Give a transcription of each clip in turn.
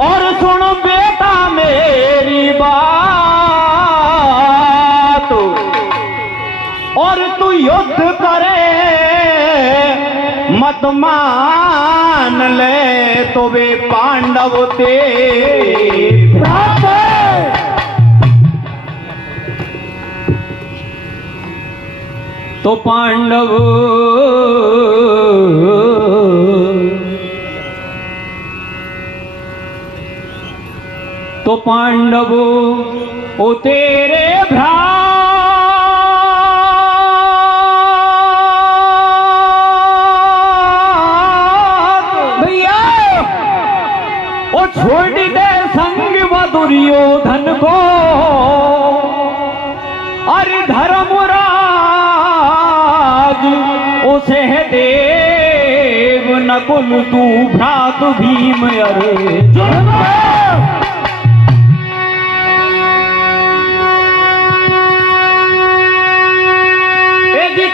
और सुन बेटा मेरी बात, और तू युद्ध करे मत मान ले, तो वे पांडव तेरे तो पांडव तो पांडव ओ तेरे भ्रात भैया, ओ छोड़ दे संग व दुर्योधन को, अरे धर्मराज ओ सहदेव नकुल तू भ्रात भीम अर्जुन।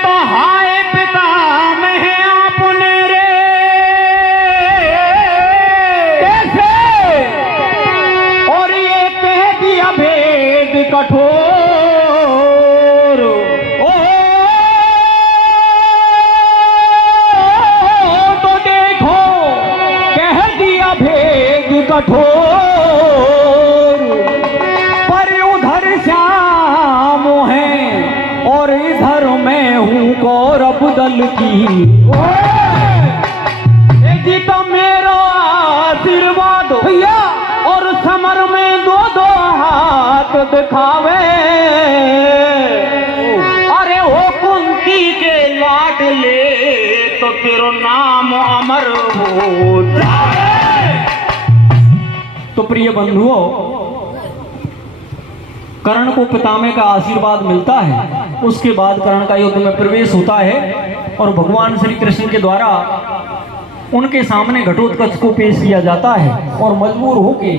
तो हाय पिता में आपने रे कैसे, और ये कह दिया भेद कठोर, ओ तो देखो कह दिया भेद कठोर, पर उधर श्याम है और इधर मैं हूँ कौरव दल की। जी तो मेरा आशीर्वाद भैया, और समर में दो दो हाथ दिखावे, अरे हो कुंती के लाडले तो तेरा नाम अमर हो जाए। तो प्रिय बंधुओं, कर्ण को पितामह का आशीर्वाद मिलता है, उसके बाद कर्ण का युद्ध में प्रवेश होता है और भगवान श्री कृष्ण के द्वारा उनके सामने घटोत्कच को पेश किया जाता है, और मजबूर होके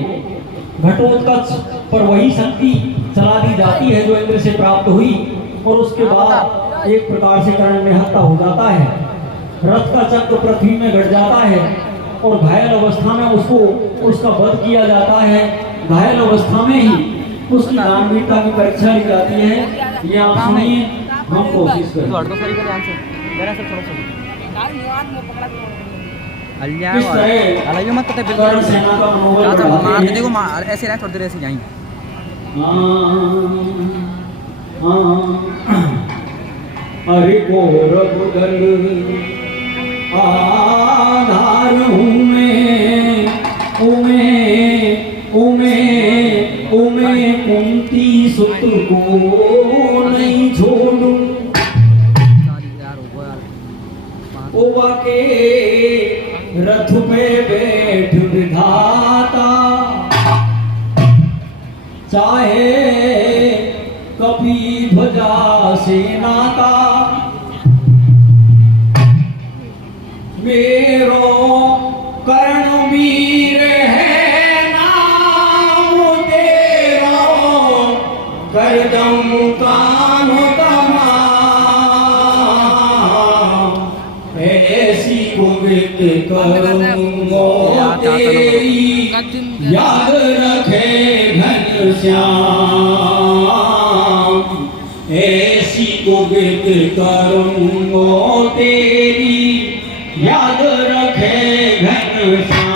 घटोत्कच पर वही शक्ति चला दी जाती है जो इंद्र से प्राप्त हुई, और उसके बाद एक प्रकार से कर्ण में हत्या हो जाता है। रथ का चक्र पृथ्वी में घट जाता है और घायल अवस्था में उसको उसका वध किया जाता है। घायल अवस्था में ही उसकी दानवीरता की परीक्षा ली जाती है। ये आप सुनिए, हम कोशिश करें। किस तरह मत पता कर्ण सेना का मनोबल बढ़ाते हैं। देखो ऐसे रहे थोड़ी देर ऐसे जाएंगे। अरे कौरव दल आधार हूँ मैं कुंती सुत को नहीं छोड़ूं, ओवा के रथ पे बैठ विधाता, चाहे कपि ध्वजा सेना का, मेरो कर्ण वीर है नाम तेरा, कर दूं काम तमाम, ऐसी कुवित करूंगा तेरी, याद रखे घनश्याम, ऐसी कुवित करूंगा तेरी, याद रखे घनश्याम।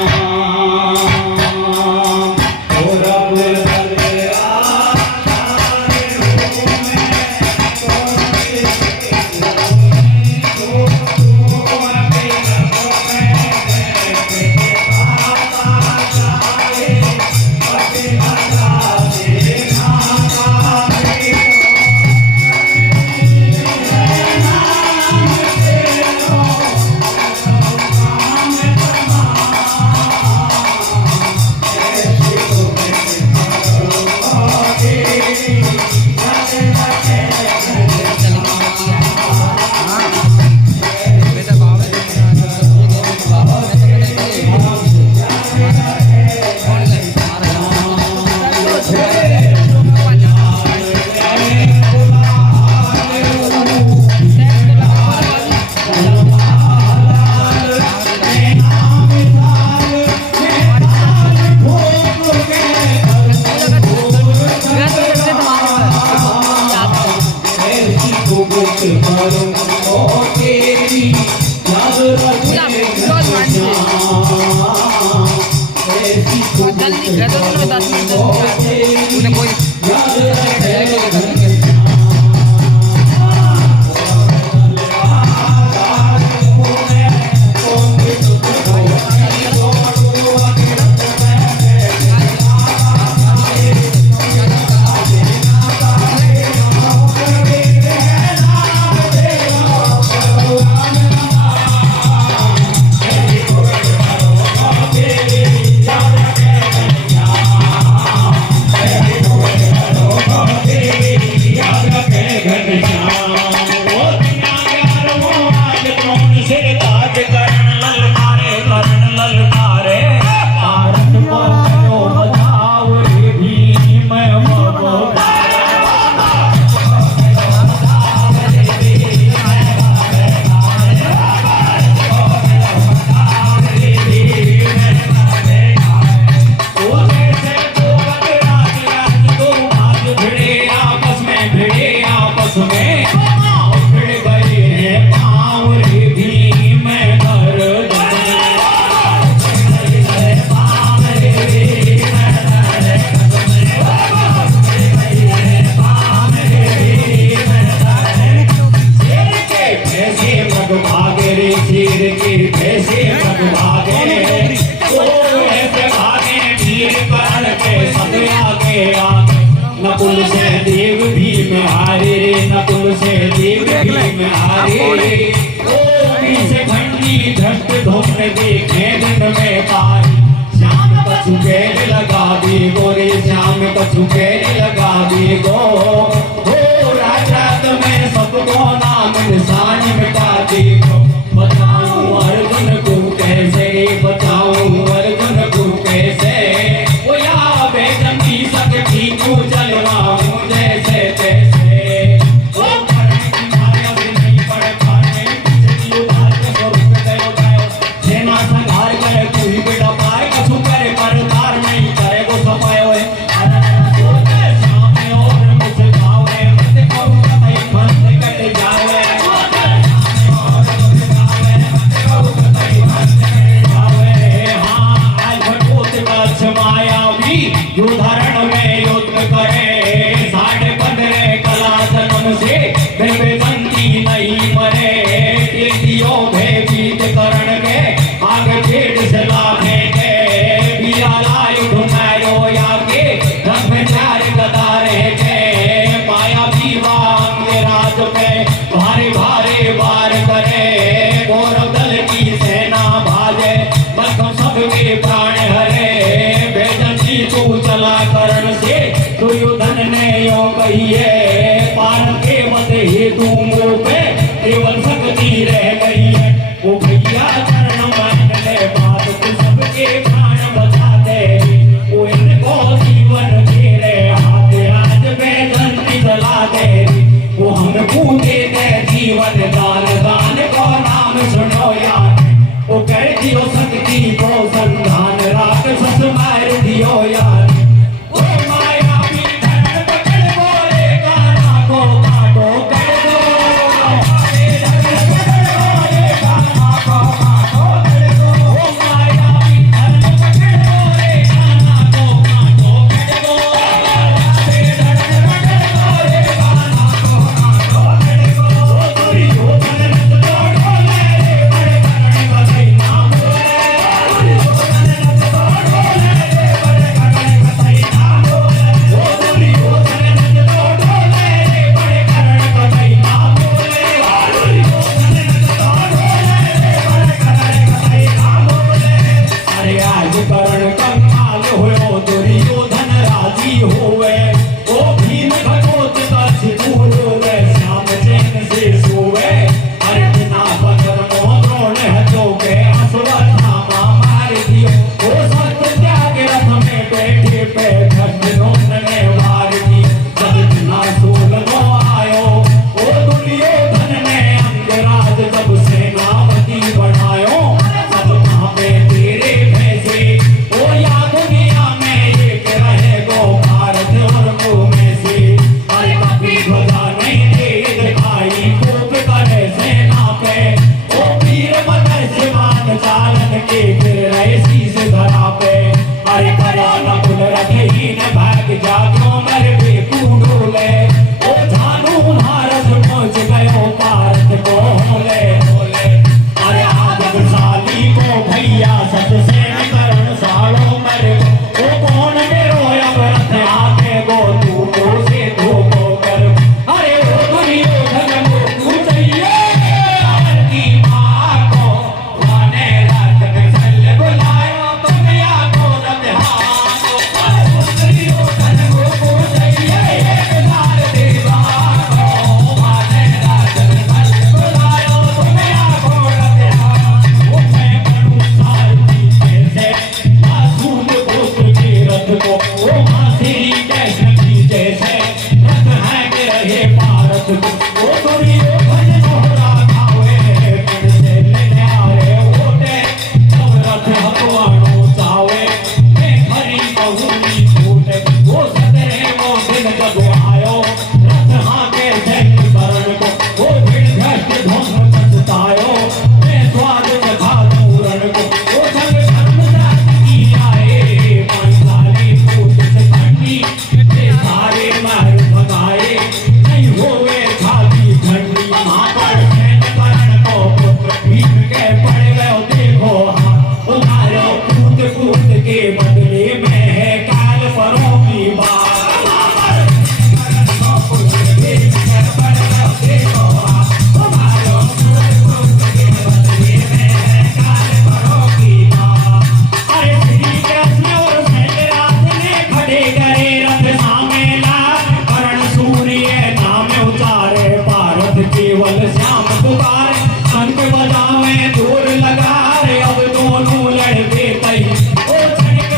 जल नहीं रहता तो मैं 10 मिनट उन्हें कोई नकुल से देव भीम हारे रे, नकुल से देव भीम हारे से खंडी धस्त धोन देखे दिन में पारी श्याम कछु गैर लगा दे गोरे श्याम कछु गैर लगा दे गो रात में सबको नाम निशान मिटा दे बताऊं अर्जुन को कैसे बताऊं अर्जुन को कैसे ओ या बेजंती सकती तू चलवाऊं जैसे तैसे ओ करने की माया से नहीं पड़ पाने पिछली उधार के स्वरूप गयो गयो सेना संहार करे तू ही बेटा पाए कछु करे पर तार नहीं करे वो सपायो है सोचे सामने और मुझे गावे मत करूं कहीं फंस कट जावे युद्धरण में युद्ध करे 15.5 कला जन्म से बेबंती नहीं मरे दियो भेदीत करण के आगे पेट से लाभे के बियाला युद्ध मारो या के रंग में चार गदारे के माया दीवान के राज पे भारे भारे वार करे गौरव दल की सेना भाजे बस सबके प्राण हरे तू चला करण से दुर्योधन ने यो कहिए पार के मत हेतु मुंह पे केवल शक्ति रह गई है वो भैया चरण मान ले बात तो सबके प्राण बचा दे वो इनको जीवन तेरे हाथ आज बेदंती जला दे वो हमको दे दे जीवन दान दान को नाम सुनो यार वो कर दियो शक्ति को संधान राक्षस मार दियो यार ओ माया भी धन पकड़ बोले गाना को काटो कर दो धन पकड़ बोले गाना को काटो कर दो ओ माया भी धन पकड़ बोले गाना को काटो कर दो धन पकड़ बोले गाना को काटो कर दो ओ दुर्योधन नत तोड़ो मेरे बड़े करने बधाई नाम करण कंगाल हो दुर्योधन राजी होवे ओ भीम भगवत दस दूर होवे श्याम चैन से सोवे अरे बिना बदर मोह द्रोण हजो के अश्वत्थामा मार दियो ओ सत्य त्याग रथ में बैठे पे धनुष ने वार दी जब बिना सोलनो आयो ओ दुर्योधन ने अंगराज जब सेनापति बनायो सब कहां पे तेरे भैसे ओ या दुनिया में एक रहे गो भारत और रथ को ओ माँ श्री कृष्ण की जैसे रथ है के रहे भारत को ओ दुर्योधन दोहरा खावे कण से लेने आ रहे होते सब रथ हकवाणो चावे मैं खरी कहूनी छूटे वो सतरे वो दिन जब आयो रथ हाँ के सैन्य करण को वो भीड़ भ्रष्ट ध्वंस पछतायो मैं स्वाद चखा पूरण को वो संग धर्म राज की आए पांचाली पूत से खंडी ते सारे मार भगाए नहीं होवे खाती ठंडी मां पर सैन्य करण को पुत्र भीम के पड़ गयो देखो हाँ उधारो कूद कूद के बदले में है काल परों की बात अरे श्री कृष्ण और शैलराज ने खड़े करे रथ सामेला कर्ण सूर्य नाम उचारे भारत केवल श्याम पुकारे शंख बजावे दूर लगा रे अब दोनों लड़ते तई ओ क्षणिक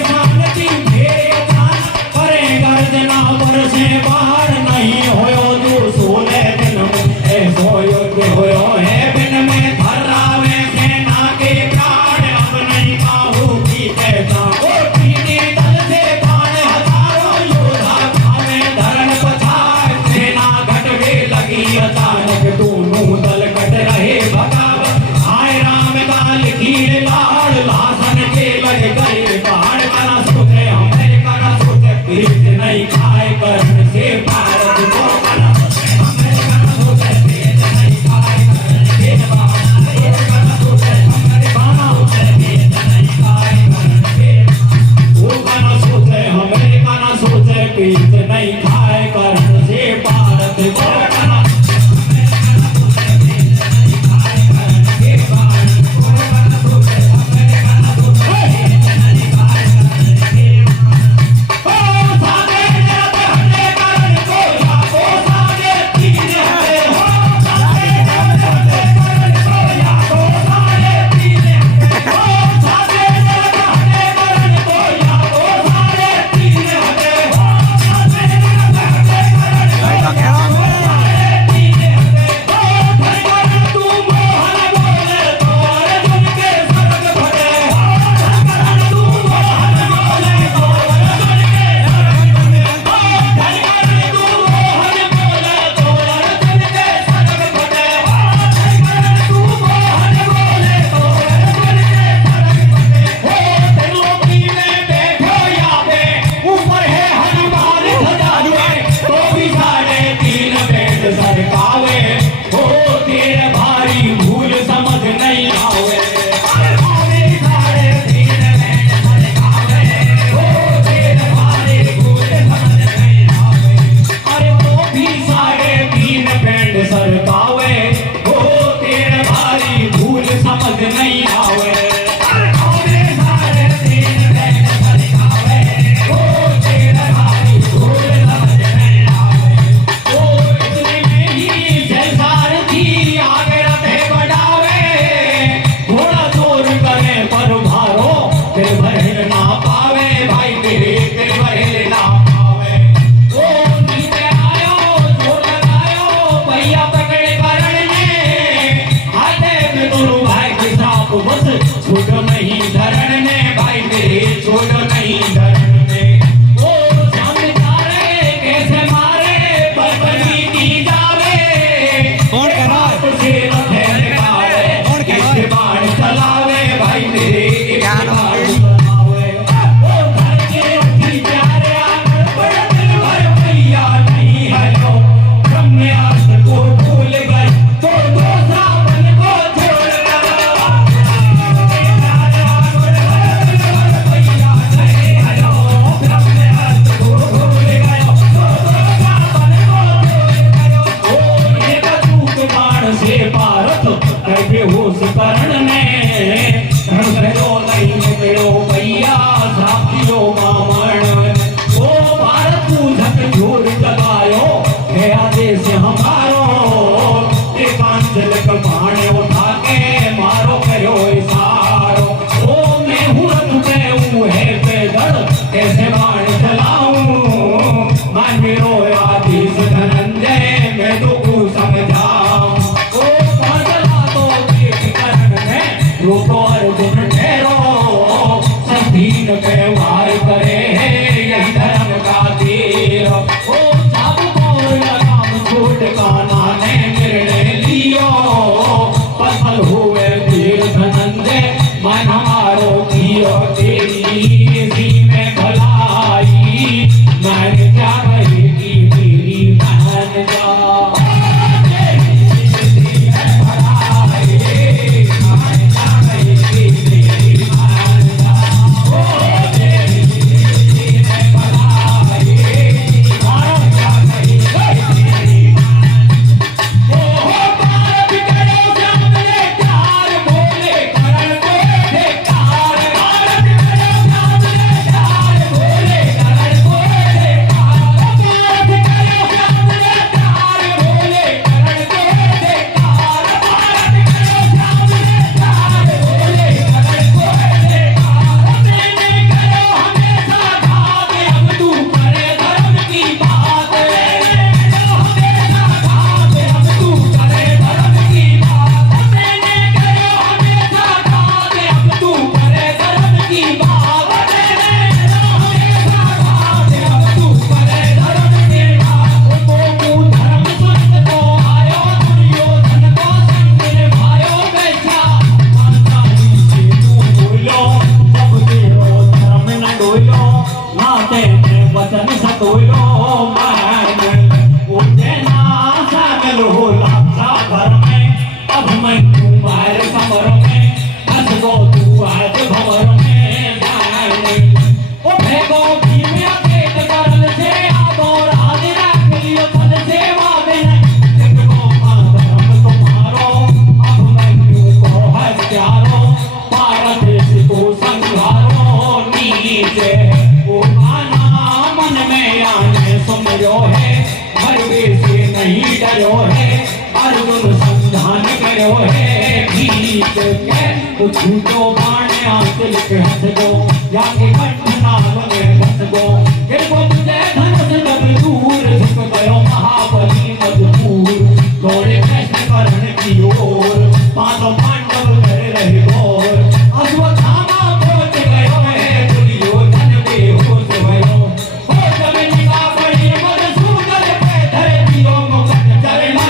कैसे बाण चलाऊं मन रोयाधीश धनंजय मैं तो समझाऊं ओ चला तो देख करण में रोको अर्जुन ठहरो सब दीन व्यवहार करे यही धर्म का तीर ओ सब को लगाम छूट काना ने निर्णय लियो पथल हुए तीर धनंजय मन हमारो कियो तेरी इसी में भलाई मन क्या रहेगी मेरी बहन जा छूटो बाणे आंचल के हंस दो जाके कंठना बने बस दो गिरको तुझे धनुष तब दूर झुक गयो महाबली मजबूर दौड़े कृष्ण करण की ओर पांचों पांडव कर रहे गौर अश्वत्थामा पहुंच गयो है दुर्योधन बेहोश भयो हो जब निगाह पड़ी मधुसूदन पे धरे दियो मुकुट चरण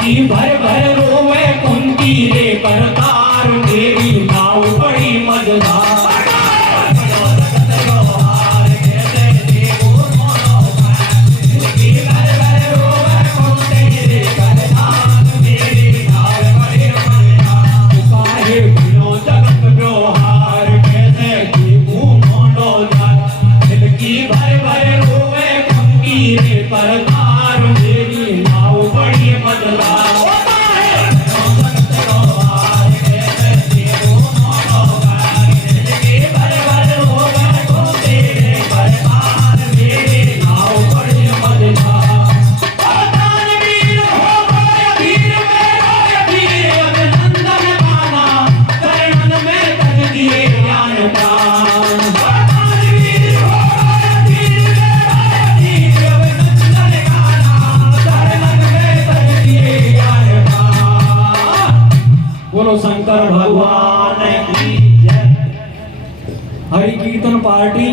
की भर भर रोवे कुंती रे करतार मेरी नाव बड़ी मजेदार। हरि कीर्तन पार्टी